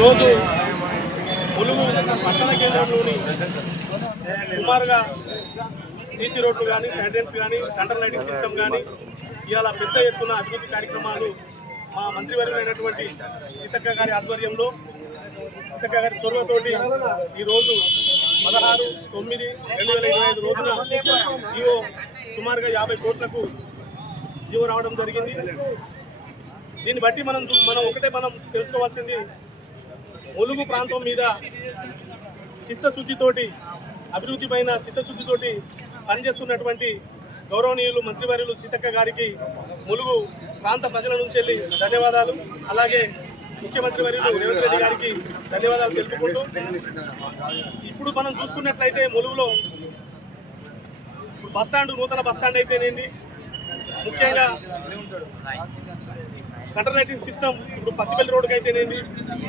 ఈరోజు ములుగు పట్టణ కేంద్రంలోని సుమారుగా సీసీ రోడ్లు కానీ, శానిటైన్స్ కానీ, సెంట్రల్ లైటింగ్ సిస్టమ్ కానీ ఇవాళ పెద్ద ఎత్తున అభివృద్ధి కార్యక్రమాలు మా మంత్రివర్యులైనటువంటి సీతక్క గారి ఆధ్వర్యంలో, సీతక్క గారి చొరవతోటి ఈరోజు 16/9/2025 రోజున జియో సుమారుగా 50 కోట్లకు జియో రావడం జరిగింది. దీన్ని బట్టి మనం తెలుసుకోవాల్సింది, ములుగు ప్రాంతం మీద చిత్తశుద్ధితోటి, అభివృద్ధి పైన చిత్తశుద్ధితోటి పనిచేస్తున్నటువంటి గౌరవనీయులు మంత్రివర్యులు సీతక్క గారికి ములుగు ప్రాంత ప్రజల నుంచి వెళ్ళి ధన్యవాదాలు, అలాగే ముఖ్యమంత్రి వర్యులు రేవంత్ రెడ్డి గారికి ధన్యవాదాలు తెలుపుకుంటూ, ఇప్పుడు మనం చూసుకున్నట్లయితే ములుగులో బస్టాండ్, నూతన బస్టాండ్ అయితేనేంటి, ముఖ్యంగా సెంట్రల్ లైటింగ్ సిస్టమ్, ఇప్పుడు పత్తిపల్లి రోడ్డుకి అయితేనేంటి,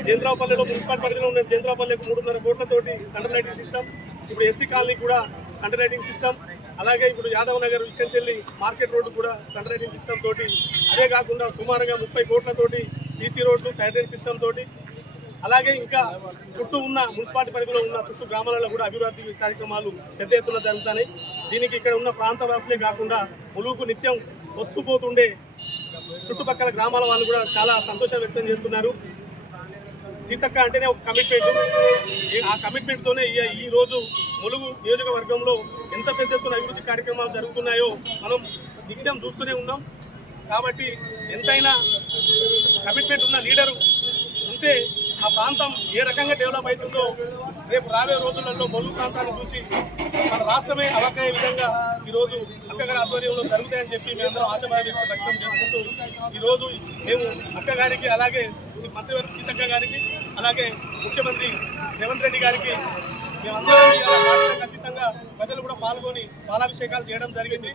జేంద్రావుపల్లిలో మున్సిపాలిటీ పరిధిలో ఉన్న జేంద్రావుపల్లికి 3.5 కోట్లతోటి సెంట్రల్ లైటింగ్ సిస్టమ్, ఇప్పుడు ఎస్సీ కాలనీ కూడా సెంట్రల్ లైటింగ్ సిస్టమ్, అలాగే ఇప్పుడు యాదవ్ నగర్ ఇక్కంచెల్లి మార్కెట్ రోడ్డు కూడా సెంట్రల్ లైటింగ్ సిస్టమ్ తోటి, అదే కాకుండా సుమారుగా 30 కోట్లతోటి సీసీ రోడ్లు, శానిటైన్ సిస్టమ్ తోటి, అలాగే ఇంకా చుట్టూ ఉన్న మున్సిపాలిటీ పరిధిలో ఉన్న చుట్టూ గ్రామాలలో కూడా అభివృద్ధి కార్యక్రమాలు పెద్ద ఎత్తున జరుగుతున్నాయి. దీనికి ఇక్కడ ఉన్న ప్రాంత వాసులే కాకుండా ములుగుకు నిత్యం వస్తూ పోతుండే చుట్టుపక్కల గ్రామాల వాళ్ళు కూడా చాలా సంతోషం వ్యక్తం చేస్తున్నారు. సీతక్క అంటేనే ఒక కమిట్మెంట్, ఆ కమిట్మెంట్తోనే ఈరోజు ములుగు నియోజకవర్గంలో ఎంత పెద్ద ఎత్తున అభివృద్ధి కార్యక్రమాలు జరుగుతున్నాయో మనం నిత్యం చూస్తూనే ఉన్నాం. కాబట్టి ఎంతైనా కమిట్మెంట్ ఉన్న లీడరు ఉంటే ఆ ప్రాంతం ఏ రకంగా డెవలప్ అవుతుందో రేపు రాబోయే రోజులలో ములుగు ప్రాంతాన్ని చూసి మన రాష్ట్రమే అవకయ్యే విధంగా ఈరోజు అక్కగారి ఆధ్వర్యంలో జరుగుతాయని చెప్పి మేమందరం ఆశాభావం వ్యక్తం చేసుకుంటూ, ఈరోజు మేము అక్కగారికి, అలాగే మంత్రివర్గ సీతక్క గారికి, అలాగే ముఖ్యమంత్రి రేవంత్ రెడ్డి గారికి మేమందరం ఖచ్చితంగా ప్రజలు కూడా పాల్గొని పాలాభిషేకాలు చేయడం జరిగింది.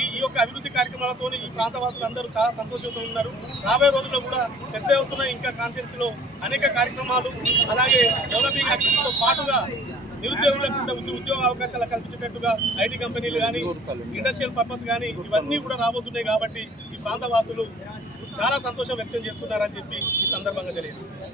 ఈ యొక్క అభివృద్ధి కార్యక్రమాలతో ఈ ప్రాంతవాసులు అందరూ చాలా సంతోషంతో ఉన్నారు. రాబోయే రోజుల్లో కూడా పెద్ద ఎత్తున ఇంకా కాన్స్టిట్యున్సీలో అనేక కార్యక్రమాలు, అలాగే డెవలపింగ్ యాక్టివిటీతో పాటుగా నిరుద్యోగులకు కూడా ఉద్యోగ అవకాశాలు కల్పించేటట్టుగా ఐటీ కంపెనీలు కానీ, ఇండస్ట్రియల్ పర్పస్ కానీ ఇవన్నీ కూడా రాబోతున్నాయి. కాబట్టి ఈ ప్రాంతవాసులు చాలా సంతోషం వ్యక్తం చేస్తున్నారని చెప్పి ఈ సందర్భంగా తెలియజేస్తున్నారు.